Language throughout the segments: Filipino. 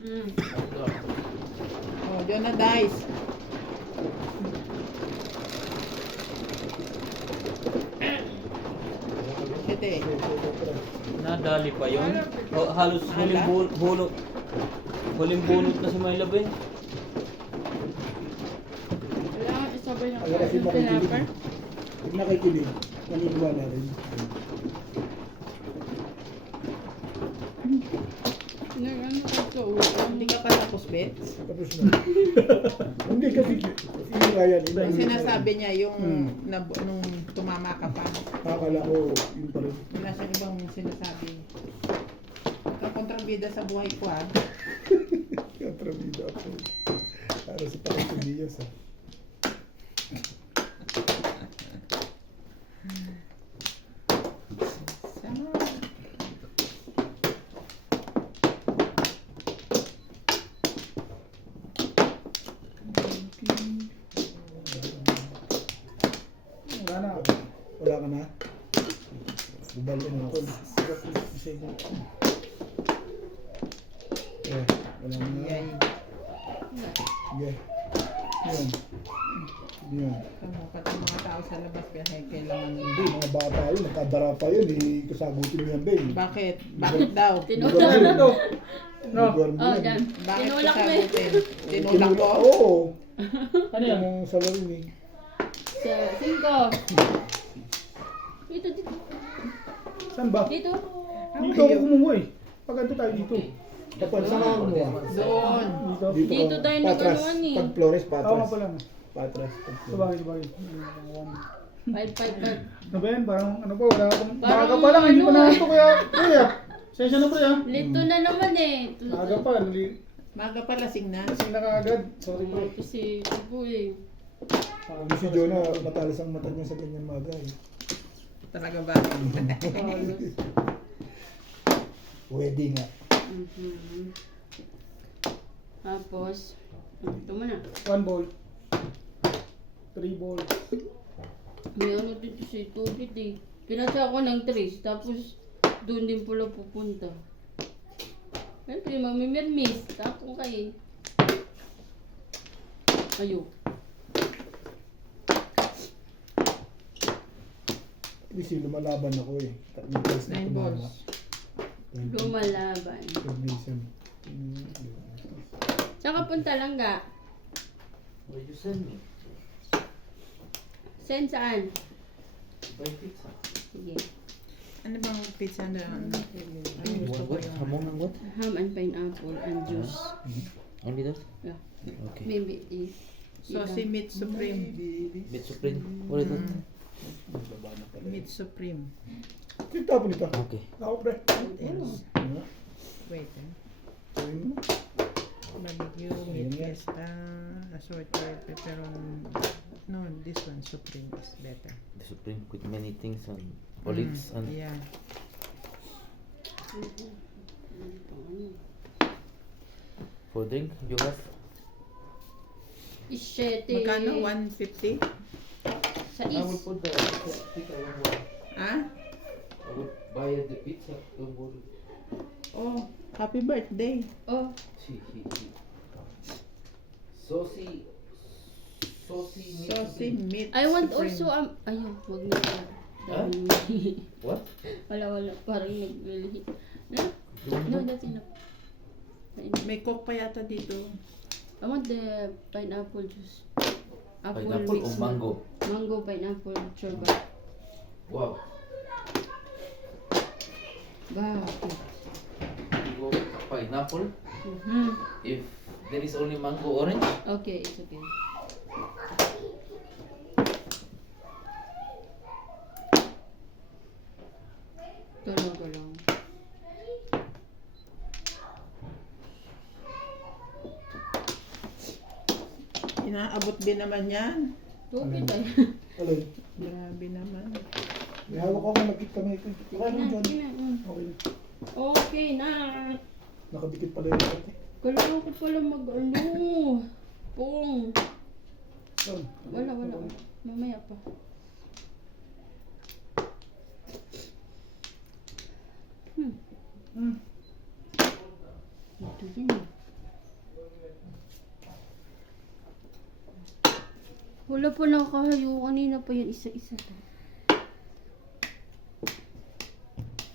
Oh, yun na dice. Ito Nadali pa yun. Halos huling bunot na sa may labi. Kailangan isabay ng Kaya kasi yung makikinig. tinapay. Pag nakikinig, naniniwala rin. Ano ito? Hindi ka pa tapos, Bet? Tapos na. Hindi kasi yan. Iba Ang sinasabi niya yung Hmm. nung tumama ka pa. Akala ko, yun pa rin. Wala siyang ibang sinasabi. Kakontrabida sa buhay ko, ah. Kontrabida ako. Para sa Pangasinan ha. Sama. Wala na. Wala ka na? Bubalik na ako. Eh, wala na. Yay. Yeah. Yan. Yan. Kamukha ng mga tao sa labas kaya kailangan Hindi, mga bata yun. Nakadara pa yun. Kasagutin mo yan, Ben. Bakit? Bakit daw? Tinulak. No. Oh, dyan. Bakit Tinulak mo eh. kasagutin? Tinulak ko? Oo. Ano yan? Yung salarin eh. Sa 5. Dito, dito. Saan ba? Dito. Dito ako kumuha eh. Pagkanto tayo dito. Dapat saan ako kumuha? Doon. Dito, Dito tayo Patras. nag-anuan eh. Pag Flores, Oo nga Patras. pala. Patras. Pag Flores. Sabagay. 5. Ano ba yan? Parang ano pa, wala akong... Parang Maaga pa lang, hindi pa ano na eh. ito kaya... Kuya, sensya na pre ha. Lito na naman eh. Maaga pa, Maga pa lasing na. lasing na kaagad. Sorry bro. Kasi ibo eh. Yung si Jonah, matalas ang mata niya sa ganyan maga eh. Talaga ba? Halos. Wedding nga. Mhm. Tapos, ito mo na. 1 ball. 3 ball. May ano dito si Tubit eh. Pinasya ko ng trace, tapos doon din pala pupunta. Siyempre, mamimirmis. Tapos kayo. Ayo. Kasi lumalaban ako eh. Tatlong times na 9 tumama. balls. Lumalaban. Coordination. Saan ka punta lang ga? Will you send me? Send saan? Buy pizza. Sige. Ano bang pizza na? Ano gusto ko What? yung... Hamon and what? Ham and pineapple and juice. Only that? Yeah. Okay. Maybe is. Saucy meat supreme. Meat supreme. What is that? Meat supreme. Kita po nito. Okay. Ako pre. Yes. Ano? Wait, eh. Ayun mo. Barbecue, meat fiesta, assorted, pepperoni. No, this one, supreme is better. The supreme with many things and olives and Yeah. for drink you have Isyete. Magkano? 150? Sa I will is. put the pizza Ha? I would buy the pizza. Don't worry. Oh, happy birthday. Oh, She. Saucy meat Saucy supreme. meat I want supreme. also ayun, wag na. Huh? What? Wala, parang nagbili. No, that's enough. May coke pa yata dito. I want the pineapple juice. Pineapple mix or mango? Mango, pineapple, sherbet. Wow. Bakit? You go pineapple. Mhm. If there is only mango orange, Okay, it's okay. Talaga lang. Inaabot din naman yan. Tubig tayo. Alay. Grabe naman. May hawak ako nakikita kamay ko. Okay lang dyan. Okay. Okay na. Nakadikit pala yung ate. Kailangan ko pala mag-ano. Pong. Saan? Wala. Mamaya pa. Hmm. Ito din. Wala pa nakahayo. Kanina pa yan isa-isa to.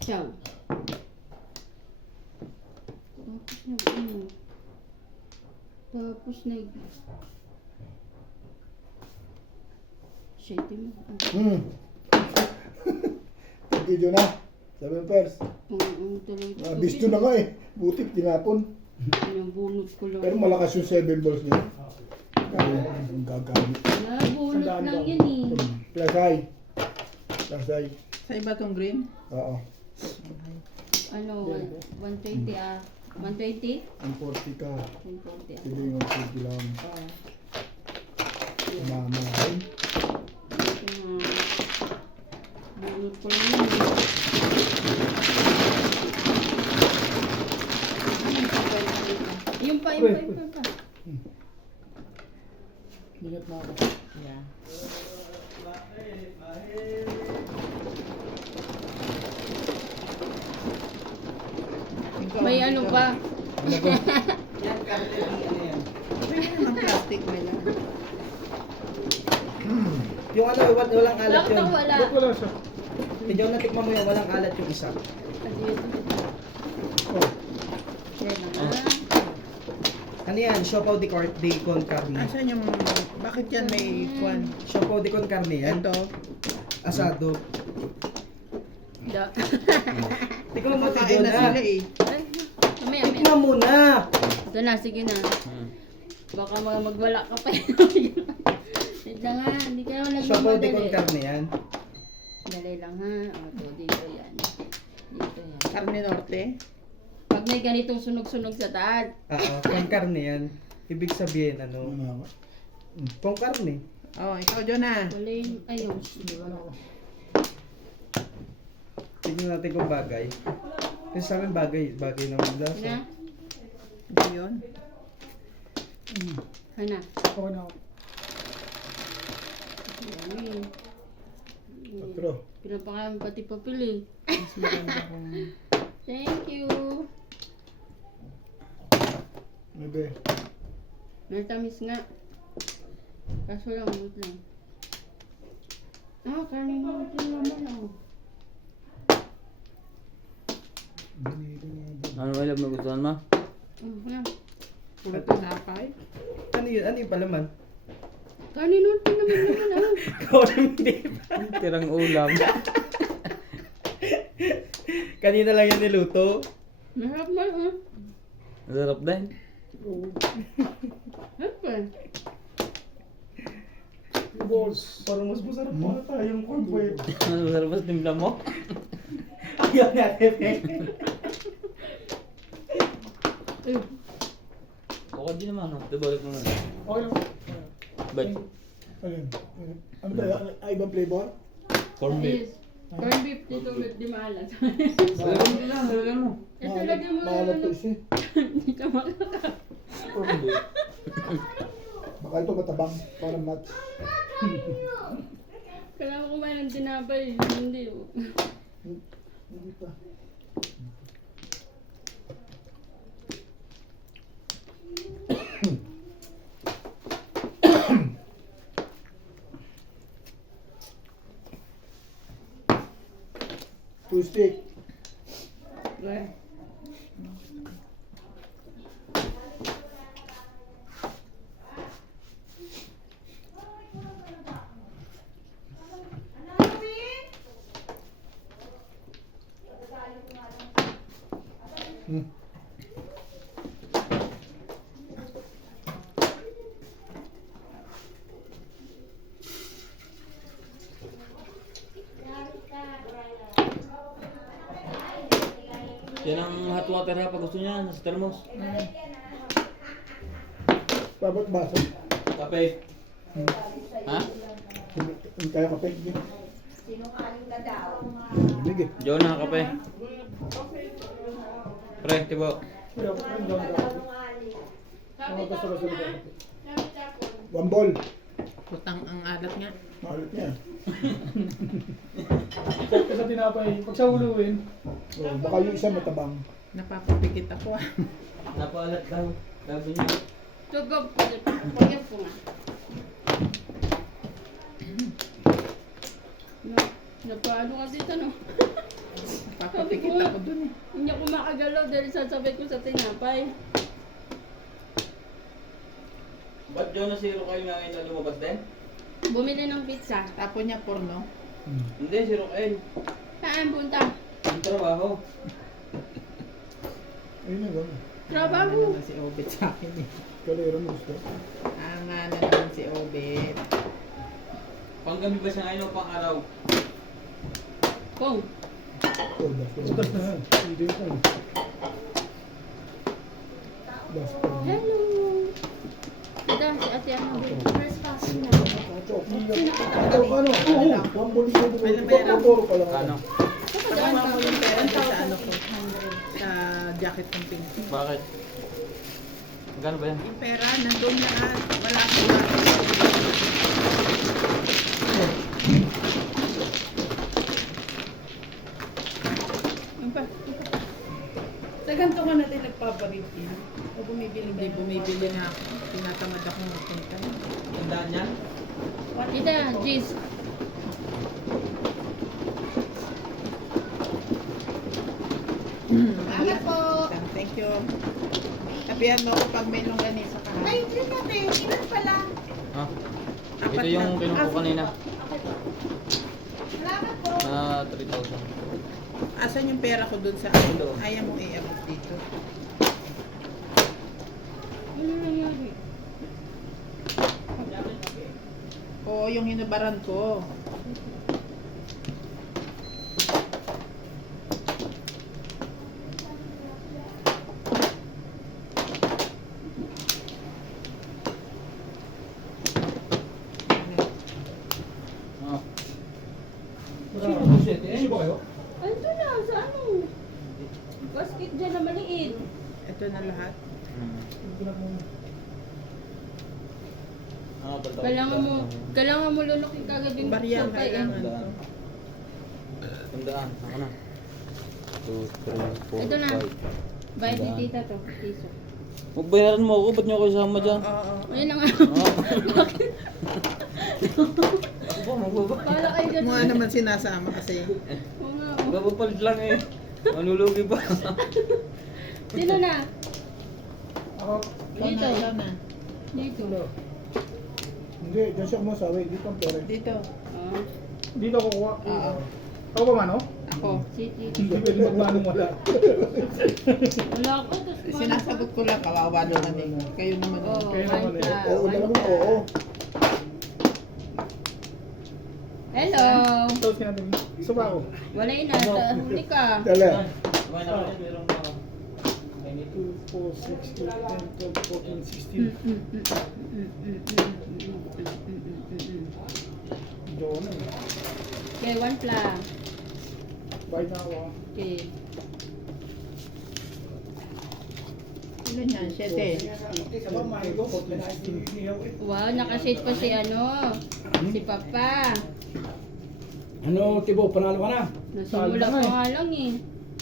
Ciao. Tapos nag Shady mo. Video na. 7 pairs. Ang tuloy. Bisto na nga eh. Butik, tinapon. Pinabunot ko lang. Pero malakas yung 7 balls niya. Kaya ang gagamit. Nabunot Sandaan lang ba? yan eh. Plus high. Plus high. Sa iba tong green? Oo. Ano, 120 ah. 120? Ang 40 ka. 140 ah. Sige yung 40 lang. Oo. Mama. Ito nga. Bunot ko lang yun eh. Yung pa. Ingat na ako. Yeah. May ano pa. Ang plastic nila. Yung ano, walang alat yun. Laptop wala. Ba't wala siya? Medyo natikman mo yung walang alat yung isa. Oh. Yan na. Ano yan? Siopaw de con carne. Asan yung... Bakit yan may kwan? Siopaw de con carne yan. Ito. Asado. Da. Tikman mo Kakain tayo na sila na. eh. Ay, mamaya. Tikman mo na. Ito na, sige na. Baka magwala ka pa yun. Wait lang ha, hindi ka naman Siopaw de con nagmamadali. carne yan. Dali lang ha. O, ito, dito yan. Dito yan. Carne Norte. Pag may ganitong sunog-sunog sa taas, Oo, con carne yan. Ibig sabihin, Ano ano? na ako? Con carne. Oh, ikaw Jonah. wala yung, ayun. Tignan natin kung bagay. Kasi sa amin bagay naman Na? lasa. Hindi yun. Hana. Okay na ako. Yummy. Patro. Pinapakain pati papili. Mas maganda kung... Thank you. Maybe. Natamis nga. Kaso lang, wait lang. Ah, kanin mo ito naman oh. Ano ba yung nagustuhan mo? Yan. Puro tinapay. Ano yun? Ano yung palaman? Kanin mo ito naman ah. Corn beef. Tirang ulam. Kanina lang yan niluto. Masarap man ha. Masarap din. Siyempre. Balls. Parang mas masarap pa tayong corn beef. Ano masarap sa timpla mo? Ayaw natin eh. Eh, Okay din naman. Balik mo na. Okay lang. Ba't? Ayun. Ano ba yun? Ibang flavor? Corn beef. is. Corn beef dito di maalat. Lagyan mo lang. Lagyan mo. Ito lagyan mo Maalat to na isa. hindi ka makaka. Corn beef. Baka ito matabang. Parang nuts. Kailangan ko kumain ng tinapay. Hindi oh. Hindi pa. Two stick. Where? Hmm. Yan ang hot water ha pag gusto niya. Nasa thermos. Babot baso. Kape. Ha? Hindi kaya kape. Lamig eh. Jonah, kape. Pre, tibo. Pero, ano lang ako. Mga basta-basta dito. One ball. Putang ang alat nga. Mahalit niya. Kasi sa tinapay, pag sa uluin, Oh, baka yung isa matabang. Napapapikit ako ah. Napaalat daw. Sabi niya. Tugog. Pagyan po nga. Napaano ka dito, no? Papapikit ako dun eh. Hindi ako makagalaw dahil sasabay ko sa tinapay. Ba't John na si Rokael nga ngayon na lumabas din? Bumili ng pizza. Tapon niya porno. Hindi, si Rokael. Saan punta? Ang trabaho. Ayun na gano'n. Trabaho. Ano naman si Obet sa akin eh. Kalera mo gusto. Ang ano naman si Obet. Panggabi ba siya ngayon o pang araw? Kung. Bukas na yan. Hindi ko. Last time. Hello. Ito, si ate ano. First passing na. Ito ka ano? Oo. Pambuli ko dito. Puro pa lang. Kano? Pagawa ko yung pera niya sa ano ko. Sa jacket ng pink. Bakit? Magkano ba yan? Yung pera, nandun lahat. Wala akong Yung pa. Sa ganito ka natin nagpaparefill. O bumibili Hindi ka. bumibili na ako. Tinatamad ako magpunta. Tandaan yan? Ita, Jis. Salamat po. Thank you. Tapihan mo ako pag may longganisa ka. Ay, yun natin. Ilan pala? Ha? Apat Ito yung lang. kinuha ko kanina. Salamat po. Na 3,000. Asan yung pera ko dun sa Ito. Ayaw mo i-abot dito. Ano nangyari? Oo, yung hinabaran ko. Ah. Issue ba kayo? Ay, ito na. Sa ano? Basket dyan na maliit. Ito na lahat. Ah, Kailangan mo lulukin kagad yung Barya sampay. kailangan. Tandaan. Ako na. 2, 3, 4, Ito na. 5. Bayad ni tita to. Piso. Magbayaran mo ako, ba't niyo ako isama dyan? Oo. Ayun na nga. Ako ba, magbaba? Para kayo dyan. Mukha naman sinasama kasi. Oo nga. Babapalit lang eh. Manulugi pa. Sino na? Ako. Dito. Ikaw na. Dito. Hindi, dyan siya kumasawi. Dito ang pera. Dito. Ah. Dito ako kuha. Oo. Ako ba mano? Ako. City. Hindi pwede magmanong wala. Wala ako. Tapos Sinasagot ko lang, kawawa naman eh. Kayo naman. Oo, Kaya naman one eh. plus. Oo, One dalawa plus. oo. Hello. Tapos ka natin. Suba ako. Wala na. Huli ka. Dala. Kumain ako yan, meron pa ako. 2, 4, 6, 8, 10, 12, 14, 16. Doon na eh. Okay, one plus. Bayad na ako. Okay. Ilan yan? 7. Wow, nakashade pa si ano. Si Papa. Ano, Tibo, panalo ka na? Nasimula pa nga lang eh.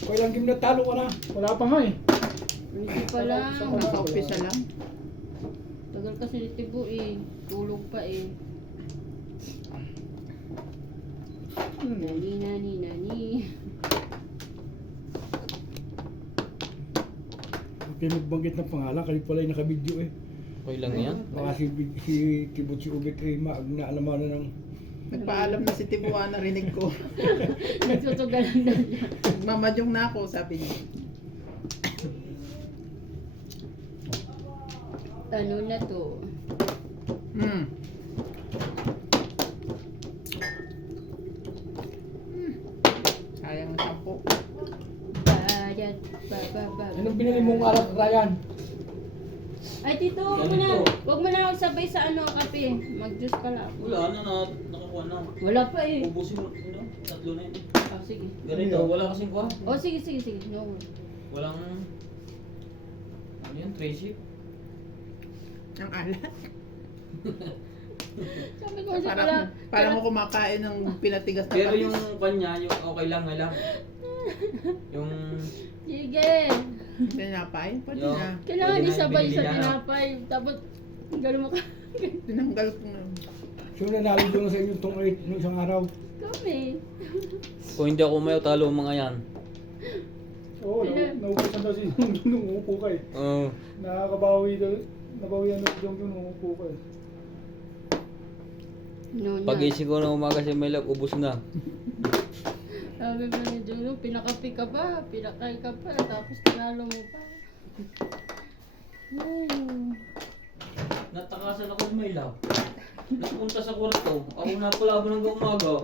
O ilang game na talo ka na? Wala pa nga eh. Hindi pa lang. Naka-umpisa lang. Tagal kasi ni Tibo eh. Tulog pa eh. Nani. Okay, magbanggit ng pangalan, kayo pala yung nakabidyo eh. Okay lang yan. Baka si Tibo si Ubek ay naalamanan ng... Nagpaalam na si Tibuan, narinig ko. Nagsusugalan daw niya. Mamadyong na ako, sabi niya. Ano na to? Hmm. Sayang ang 10. Bayad. Ba. Anong binili mong alat, Ryan? Ay, Tito, huwag mo na sabay sa ano, kape. Mag-juice pala ako. Wala na, nakakuha na. Wala pa eh. Ubusin mo, ano, 3 na yun. Ah, sige. Ganito, wala kasing kuha. Oh, sige. No. Walang, ano yan, Tracy? Ang alat. Sabi ko kasi pala. Parang mo kumakain ng pinatigas na Pero patis. yung kanya, yung okay lang. Yung, Sige. Tinapay? Pwede Yo. na. Kailangan Pwede na isabay yung sa binili niya, no? tinapay. Tapos, gano'n mo ka. Tinanggal ko na. So nanalo doon sa inyo itong 8 noong isang araw. kami. Kung hindi ako umayaw, talo ang mga yan. Oo, nauupusan daw si Jong nung umupo ka eh. Oo. Nakakabawi daw. Nabawian daw si Jong nung umupo ka eh. No, Pag-ising ko na umaga si Melap, ubos na. Sabi ba ni Juno, pinakapi ka pa, pinakay ka pa, tapos tinalo mo pa. Ay, Natakasan ako ni Melap. Napunta sa kwarto. Ako na pala hanggang umaga.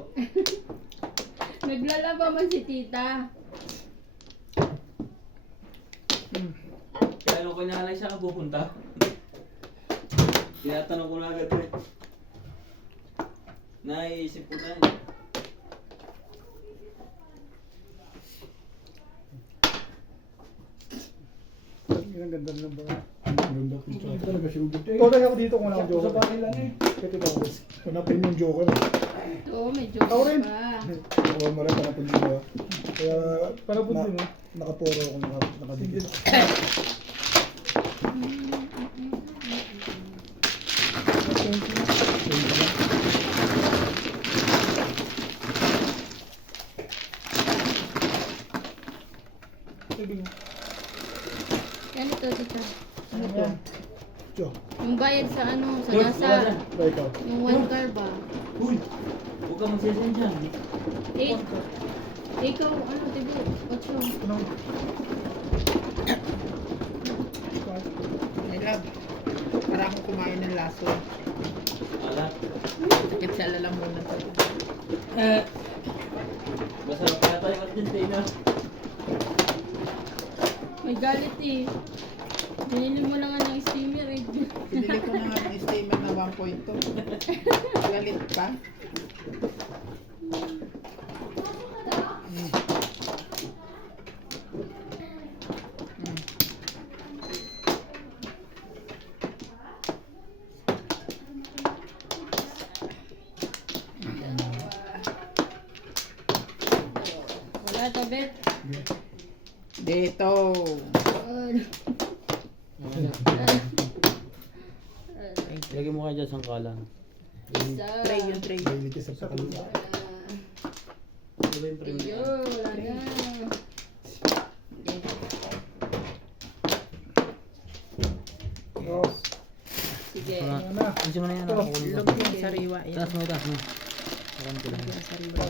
naglalaba man si tita. Kaya nung kinalay siya ka pupunta. Tinatanong ko na agad eh. Naiisip ko na eh. Ang ganda na ba? Ang ganda ko ito. Talaga siya ugot. Total ako dito kung wala akong joker. Sa bahay lang eh. Kaya ito ako. Hanapin yung joker. Oo, may joke Ako rin. pa. Oo, marami hanapin yung joker. Kaya parabot din mo. Nakapuro ako nakadikit. Yan ito, tita. Ano to? Jo. Yung bayad sa ano, sa Uy, nasa, wala dyan. Right out. yung one car ba? Uy! Huwag ka magsisend dyan. 8. Ikaw, ano, tibo? 8. Ano? I love. Para akong kumain ng laso. Alat. Sakit sa lalamunan sa Masarap kaya tayo Argentina. May galit eh. Binili mo na nga ng steamer eh. Pinili ko na nga ng steamer na 1.2. Galit pa. Wala to, Bet. Dito. Lagyan mo kayo dyan sangkalan. Tray yung tray. Mahilig ka sa pakaliwa. Diba yung primo niya? Wala na. Yes. Sige. Ano na? Ansi mo na yan. Oh, Log yung sariwa. Yan. Taas mo, taas mo. Akan ko lang. Yung sariwa.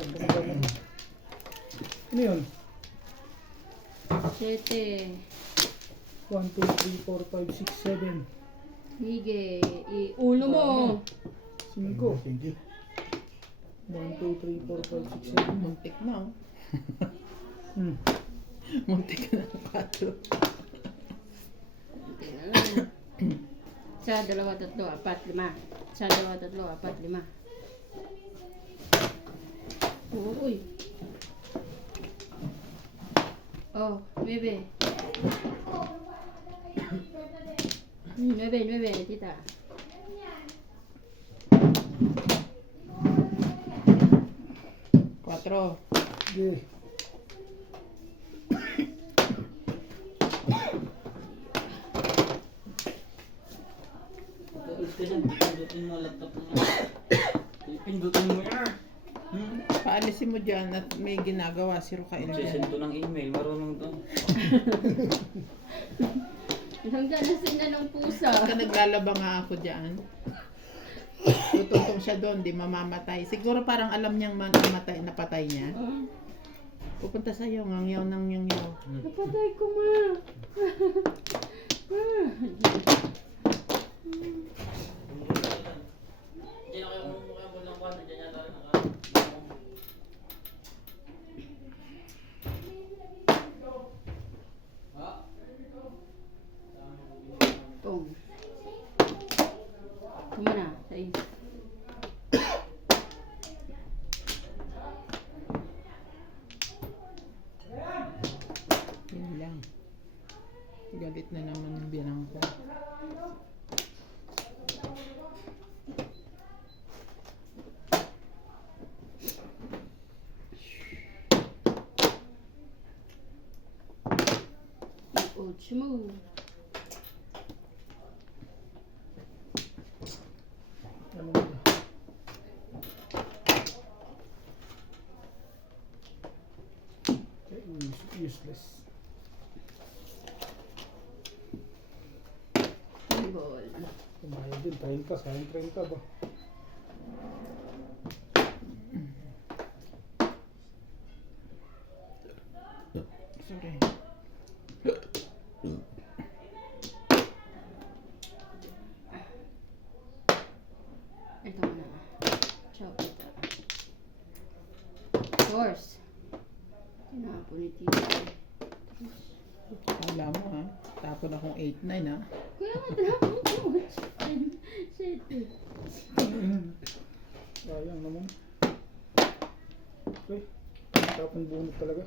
Ano yun? 7. 1, 2, 3, 4, 5, 6, 7. Sige. Uno mo. 5. 1, 2, 3, 4, 5, 6, 7. Muntik na oh. Hmm. Muntik na ng 4. Sa 2, 3, 4, 5. Sa 2, 3, 4, 5. Uy. Oh, 9. 9, tita. Quatro. Sige. Tapos ka dyan. Pindutin mo laptop mo. Pindutin mo yan. Paalisin mo dyan at may ginagawa si Rukael Sesend dyan. to ng email. Marunong to. Hanggang nasin na ng pusa. Pagka naglalaba nga ako dyan, tututong siya doon, di mamamatay. Siguro parang alam niyang mamatay, napatay niya. Pupunta sa'yo, ngangyaw ng ngangyaw. Napatay ko ma. Diyan ako yung mukha mo lang ba? Diyan yata rin naka. Tong. Kumana, sa is. Yun lang. Galit na naman yung binang ko. Ocho mo. Ano useless. Ball. Kumain din, 30, sayang 30 ba? Sorry. Ito mo na. Ciao, kita. Course. Tinapo ni Tito. Kala mo ha. Tapon akong 8-9 ha. Kuya, matrapo ko. Shit. Sayang naman. Okay. Tapang bunot talaga.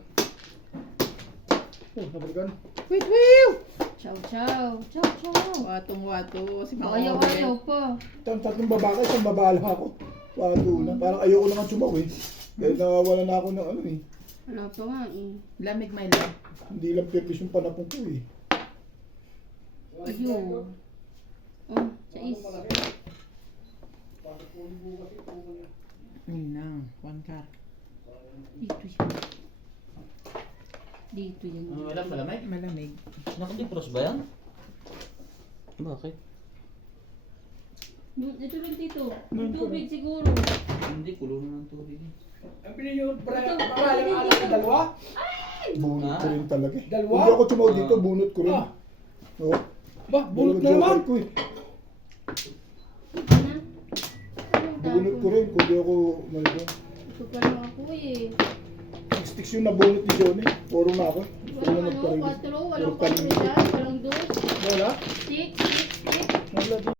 Oh, nabalikan. Wait, wait! Ciao, ciao. Ciao, ciao. Watong-wato. Si Mama Ayaw pa. Tatlong babae, isang babae lang ako. Pato na. Parang ayoko na nga sumawi. Dahil nawawala na ako ng ano eh. Wala pa nga eh. Lamig my love. Hindi lang pipis yung panapong ko eh. Ayun. Oh, sais. Yun lang. One car. Dito yan. Dito yan. Ano alam, malamig? Malamig. Nakadipros ba yan? Bakit? Dito lang dito. Yung tubig siguro. Hindi, kulo na ng tubig. Ang pinili nyo, Ito, dalawa? Bunot Ah. ko rin talaga eh. Dalawa? Hindi ako sumaw dito, bunot ko rin. Ah. Oh. Ba, bunot na Dalawa naman. joker ko eh. Na? Anong Bunot ko tapon? rin, kung di ako malito. Ito pa lang ako eh. Sticks yung nabunot ni Johnny. Puro na ako. Gusto Walang na ano, nagparigis. 4, walang 4 dyan, walang 2. Wala? 6, 6, 6. Wala.